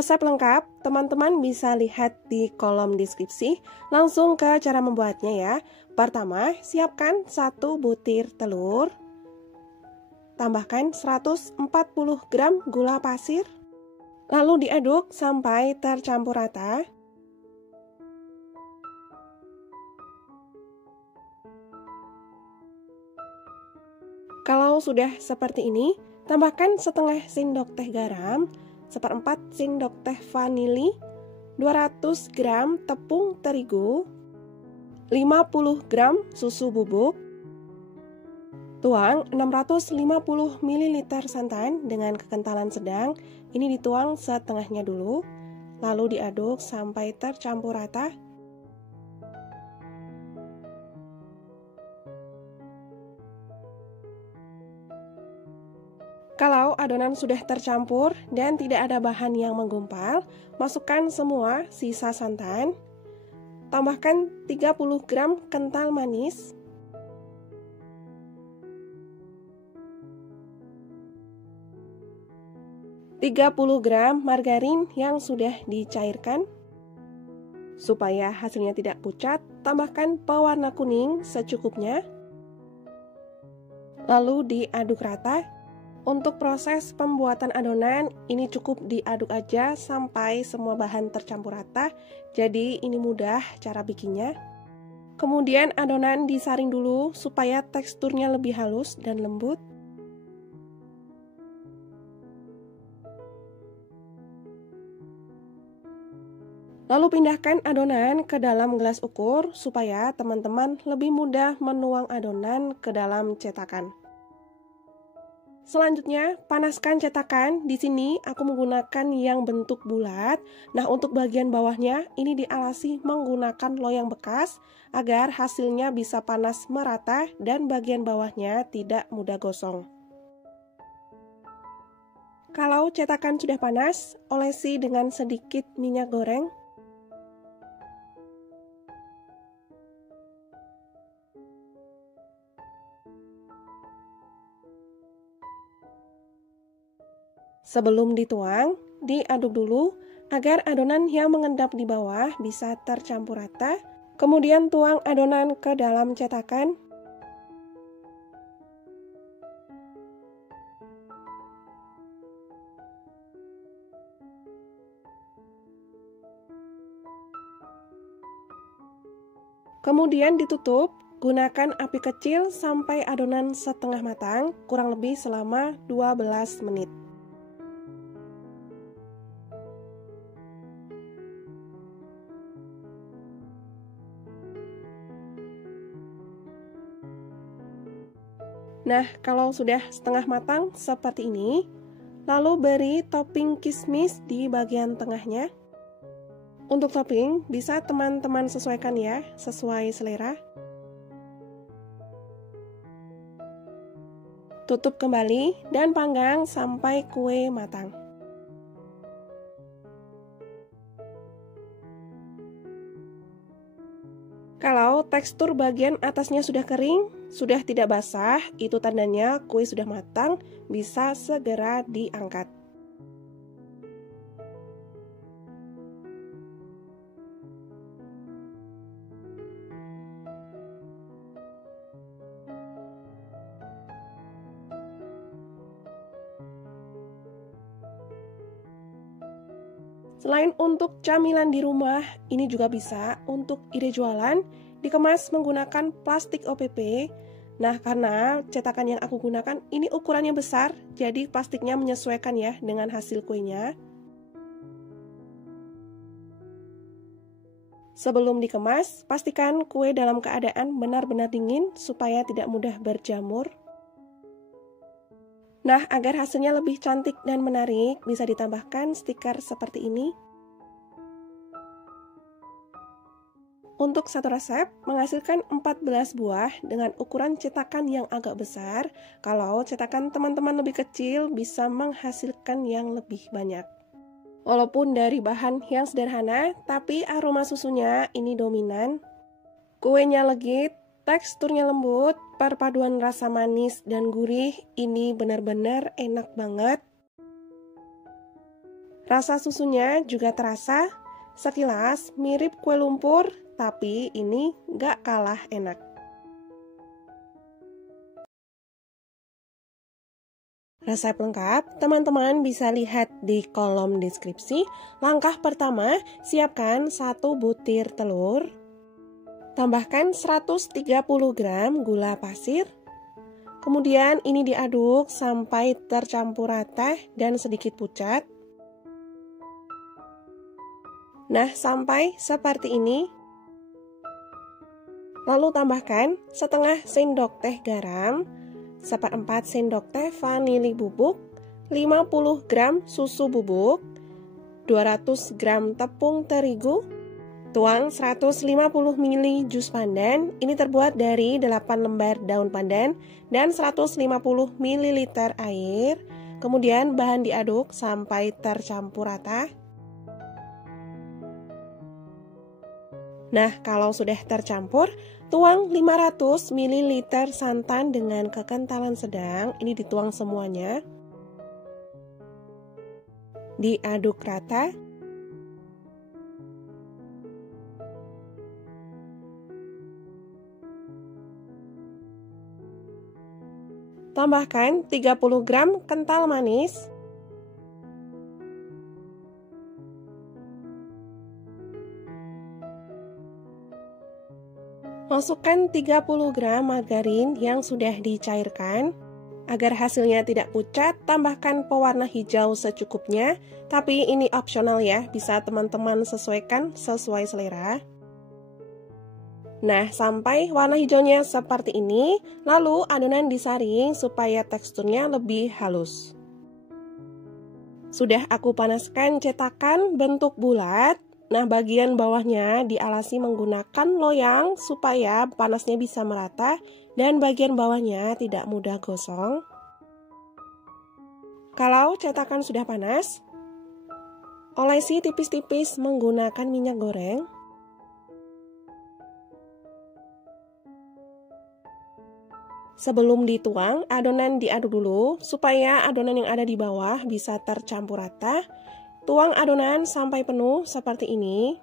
Resep lengkap, teman-teman bisa lihat di kolom deskripsi. Langsung ke cara membuatnya ya. Pertama, siapkan 1 butir telur. Tambahkan 140 gram gula pasir. Lalu diaduk sampai tercampur rata. Kalau sudah seperti ini, tambahkan setengah sendok teh garam, 1/4 sendok teh vanili, 200 gram tepung terigu, 50 gram susu bubuk, tuang 650 ml santan dengan kekentalan sedang, ini dituang setengahnya dulu, lalu diaduk sampai tercampur rata. Kalau adonan sudah tercampur dan tidak ada bahan yang menggumpal, masukkan semua sisa santan. Tambahkan 30 gram kental manis. ,30 gram margarin yang sudah dicairkan. Supaya hasilnya tidak pucat, tambahkan pewarna kuning secukupnya. Lalu diaduk rata. Untuk proses pembuatan adonan, ini cukup diaduk aja sampai semua bahan tercampur rata. Jadi ini mudah cara bikinnya. Kemudian adonan disaring dulu supaya teksturnya lebih halus dan lembut. Lalu pindahkan adonan ke dalam gelas ukur supaya teman-teman lebih mudah menuang adonan ke dalam cetakan. Selanjutnya, panaskan cetakan. Di sini aku menggunakan yang bentuk bulat. Nah, untuk bagian bawahnya ini dialasi menggunakan loyang bekas agar hasilnya bisa panas merata dan bagian bawahnya tidak mudah gosong. Kalau cetakan sudah panas, olesi dengan sedikit minyak goreng. Sebelum dituang, diaduk dulu agar adonan yang mengendap di bawah bisa tercampur rata. Kemudian tuang adonan ke dalam cetakan. Kemudian ditutup, gunakan api kecil sampai adonan setengah matang, kurang lebih selama 12 menit. Nah, kalau sudah setengah matang seperti ini, lalu beri topping kismis di bagian tengahnya. Untuk topping, bisa teman-teman sesuaikan ya, sesuai selera. Tutup kembali dan panggang sampai kue matang. Kalau tekstur bagian atasnya sudah kering, sudah tidak basah, itu tandanya kue sudah matang, bisa segera diangkat. Selain untuk camilan di rumah, ini juga bisa untuk ide jualan, dikemas menggunakan plastik OPP. Nah, karena cetakan yang aku gunakan ini ukurannya besar, jadi plastiknya menyesuaikan ya dengan hasil kuenya. Sebelum dikemas, pastikan kue dalam keadaan benar-benar dingin supaya tidak mudah berjamur. Nah, agar hasilnya lebih cantik dan menarik, bisa ditambahkan stiker seperti ini. Untuk satu resep, menghasilkan 14 buah dengan ukuran cetakan yang agak besar. Kalau cetakan teman-teman lebih kecil, bisa menghasilkan yang lebih banyak. Walaupun dari bahan yang sederhana, tapi aroma susunya ini dominan. Kuenya legit, teksturnya lembut, perpaduan rasa manis dan gurih ini benar-benar enak banget. Rasa susunya juga terasa, sekilas mirip kue lumpur, tapi ini nggak kalah enak. Resep lengkap, teman-teman bisa lihat di kolom deskripsi. Langkah pertama, siapkan 1 butir telur. Tambahkan 130 gram gula pasir. Kemudian ini diaduk sampai tercampur rata dan sedikit pucat. Nah, sampai seperti ini. Lalu tambahkan setengah sendok teh garam, 1/4 sendok teh vanili bubuk, 50 gram susu bubuk, 200 gram tepung terigu, tuang 150 ml jus pandan, ini terbuat dari 8 lembar daun pandan, dan 150 ml air. Kemudian bahan diaduk sampai tercampur rata. Nah, kalau sudah tercampur, tuang 500 ml santan dengan kekentalan sedang. Ini dituang semuanya. Diaduk rata. Tambahkan 30 gram kental manis. Masukkan 30 gram margarin yang sudah dicairkan. Agar hasilnya tidak pucat, tambahkan pewarna hijau secukupnya. Tapi ini opsional ya, bisa teman-teman sesuaikan sesuai selera. Nah, sampai warna hijaunya seperti ini, lalu adonan disaring supaya teksturnya lebih halus. Sudah aku panaskan cetakan bentuk bulat. Nah, bagian bawahnya dialasi menggunakan loyang supaya panasnya bisa merata dan bagian bawahnya tidak mudah gosong. Kalau cetakan sudah panas, olesi tipis-tipis menggunakan minyak goreng. Sebelum dituang, adonan diaduk dulu supaya adonan yang ada di bawah bisa tercampur rata. Tuang adonan sampai penuh seperti ini.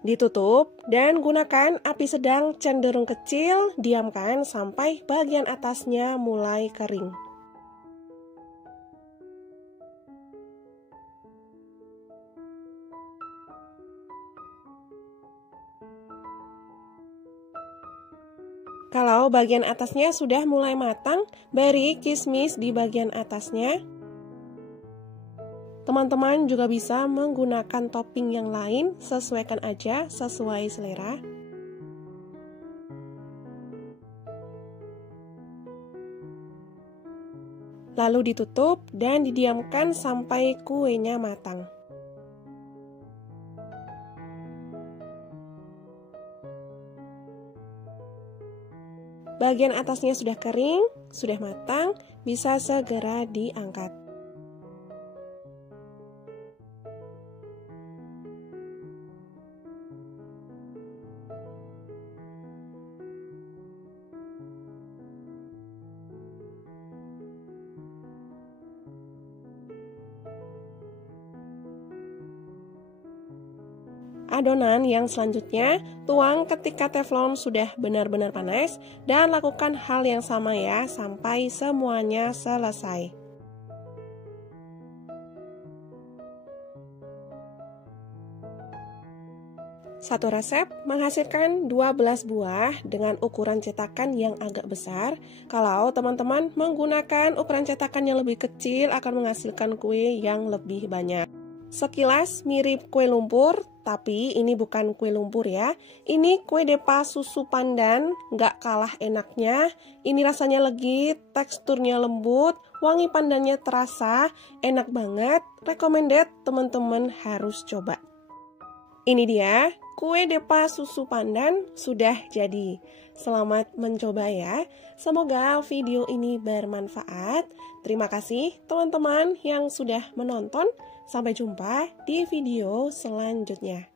Ditutup dan gunakan api sedang cenderung kecil, diamkan sampai bagian atasnya mulai kering. Kalau bagian atasnya sudah mulai matang, beri kismis di bagian atasnya. Teman-teman juga bisa menggunakan topping yang lain, sesuaikan aja sesuai selera. Lalu ditutup dan didiamkan sampai kuenya matang. Bagian atasnya sudah kering, sudah matang, bisa segera diangkat. Adonan yang selanjutnya, tuang ketika teflon sudah benar-benar panas dan lakukan hal yang sama ya sampai semuanya selesai. Satu resep menghasilkan 12 buah dengan ukuran cetakan yang agak besar. Kalau teman-teman menggunakan ukuran cetakan yang lebih kecil akan menghasilkan kue yang lebih banyak. Sekilas mirip kue lumpur, tapi ini bukan kue lumpur ya. Ini kue depa susu pandan, nggak kalah enaknya. Ini rasanya legit, teksturnya lembut, wangi pandannya terasa, enak banget. Recommended, teman-teman harus coba. Ini dia, kue depa susu pandan sudah jadi. Selamat mencoba ya. Semoga video ini bermanfaat. Terima kasih teman-teman yang sudah menonton. Sampai jumpa di video selanjutnya.